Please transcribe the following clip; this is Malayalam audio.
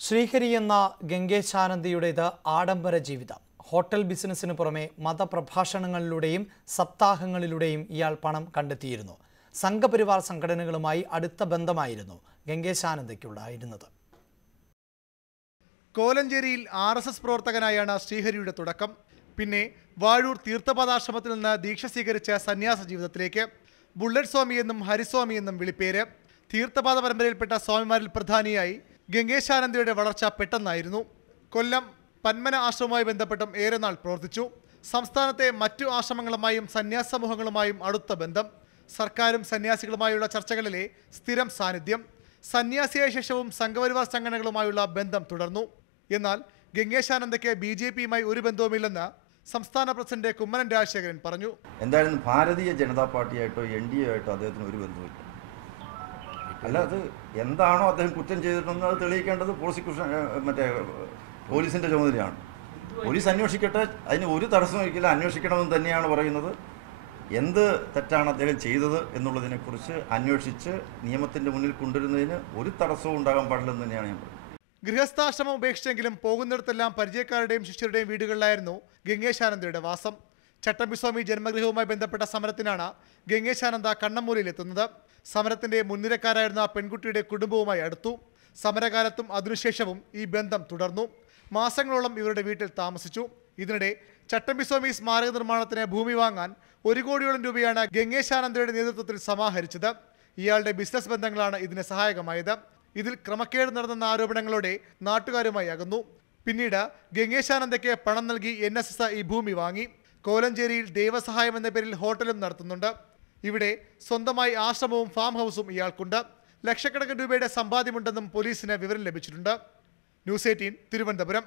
ശ്രീഹരി എന്ന ഗംഗേശാനന്ദിയുടേത് ആഡംബര ജീവിതം. ഹോട്ടൽ ബിസിനസ്സിന് പുറമെ മതപ്രഭാഷണങ്ങളിലൂടെയും സപ്താഹങ്ങളിലൂടെയും ഇയാൾ പണം കണ്ടെത്തിയിരുന്നു. സംഘപരിവാർ സംഘടനകളുമായി അടുത്ത ബന്ധമായിരുന്നു ഗംഗേശാനന്ദിക്കുണ്ടായിരുന്നത്. കോലഞ്ചേരിയിൽ RSS പ്രവർത്തകനായാണ് ശ്രീഹരിയുടെ തുടക്കം. പിന്നെ വാഴൂർ തീർത്ഥപാദാശ്രമത്തിൽ നിന്ന് ദീക്ഷ സ്വീകരിച്ച സന്യാസ ജീവിതത്തിലേക്ക്. ബുള്ളറ്റ് സ്വാമി എന്നും ഹരിസ്വാമി എന്നും വിളിപ്പേര്. തീർത്ഥപാദ പരമ്പരയിൽപ്പെട്ട സ്വാമിമാരിൽ പ്രധാനിയായി ഗംഗേശാനന്ദിയുടെ വളർച്ച പെട്ടെന്നായിരുന്നു. കൊല്ലം പന്മന ആശ്രമവുമായി ബന്ധപ്പെട്ടും ഏറെ നാൾ പ്രവർത്തിച്ചു. സംസ്ഥാനത്തെ മറ്റു ആശ്രമങ്ങളുമായും സന്യാസ സമൂഹങ്ങളുമായും അടുത്ത ബന്ധം. സർക്കാരും സന്യാസികളുമായുള്ള ചർച്ചകളിലെ സ്ഥിരം സാന്നിധ്യം. സന്യാസിയായ ശേഷവും സംഘപരിവാർ സംഘടനകളുമായുള്ള ബന്ധം തുടർന്നു. എന്നാൽ ഗംഗേശാനന്ദയ്ക്ക് BJPയുമായി ഒരു ബന്ധവുമില്ലെന്ന് സംസ്ഥാന പ്രസിഡന്റ് കുമ്മനം രാജശേഖരൻ പറഞ്ഞു. എന്തായാലും ഭാരതീയ ജനതാ പാർട്ടിയായിട്ടോ NDA ആയിട്ടോ അദ്ദേഹത്തിന് ഒരു ബന്ധവുമില്ല. അല്ല, അത് എന്താണോ അദ്ദേഹം കുറ്റം ചെയ്തിട്ടുണ്ടെന്ന് അത് തെളിയിക്കേണ്ടത് പോലീസിന്റെ ചുമതലയാണ്. പോലീസ് അന്വേഷിക്കട്ടെ, അതിന് ഒരു തടസ്സം ഒരിക്കലും അന്വേഷിക്കണമെന്ന് തന്നെയാണ് പറയുന്നത്. എന്ത് തെറ്റാണ് അദ്ദേഹം ചെയ്തത് എന്നുള്ളതിനെക്കുറിച്ച് അന്വേഷിച്ച് നിയമത്തിന്റെ മുന്നിൽ കൊണ്ടുവരുന്നതിന് ഒരു തടസ്സവും ഉണ്ടാകാൻ പാടില്ലെന്ന് തന്നെയാണ് ഞാൻ പറയുന്നത്. ഗൃഹസ്ഥാശ്രമം ഉപേക്ഷിച്ചെങ്കിലും പോകുന്നിടത്തെല്ലാം പരിചയക്കാരുടെയും ശിഷ്യരുടെയും വീടുകളിലായിരുന്നു ഗംഗേശാനന്ദയുടെ വാസം. ചട്ടമ്പിസ്വാമി ജന്മഗൃഹവുമായി ബന്ധപ്പെട്ട സമരത്തിനാണ് ഗംഗേശാനന്ദ കണ്ണമ്മൂരിലെത്തുന്നത്. സമരത്തിന്റെ മുൻനിരക്കാരായിരുന്ന പെൺകുട്ടിയുടെ കുടുംബവുമായി അടുത്തു. സമരകാലത്തും അതിനുശേഷവും ഈ ബന്ധം തുടർന്നു. മാസങ്ങളോളം ഇവരുടെ വീട്ടിൽ താമസിച്ചു. ഇതിനിടെ ചട്ടമ്പിസ്വാമി സ്മാരക നിർമ്മാണത്തിന് ഭൂമി വാങ്ങാൻ 1 കോടിയോളം രൂപയാണ് ഗംഗേശാനന്ദയുടെ നേതൃത്വത്തിൽ സമാഹരിച്ചത്. ഇയാളുടെ ബിസിനസ് ബന്ധങ്ങളാണ് ഇതിന് സഹായകമായത്. ഇതിൽ ക്രമക്കേട് നടന്നെന്ന ആരോപണങ്ങളോടെ നാട്ടുകാരുമായി അകന്നു. പിന്നീട് ഗംഗേശാനന്ദയ്ക്ക് പണം നൽകി NSS ഈ ഭൂമി വാങ്ങി. കോലഞ്ചേരിയിൽ ദൈവസഹായം എന്ന പേരിൽ ഹോട്ടലും നടത്തുന്നുണ്ട്. ഇവിടെ സ്വന്തമായി ആശ്രമവും ഫാം ഹൗസും ഇയാൾക്കുണ്ട്. ലക്ഷക്കണക്കിന് രൂപയുടെ സമ്പാദ്യമുണ്ടെന്നും പോലീസിന് വിവരം ലഭിച്ചിട്ടുണ്ട്. ന്യൂസ് 18 തിരുവനന്തപുരം.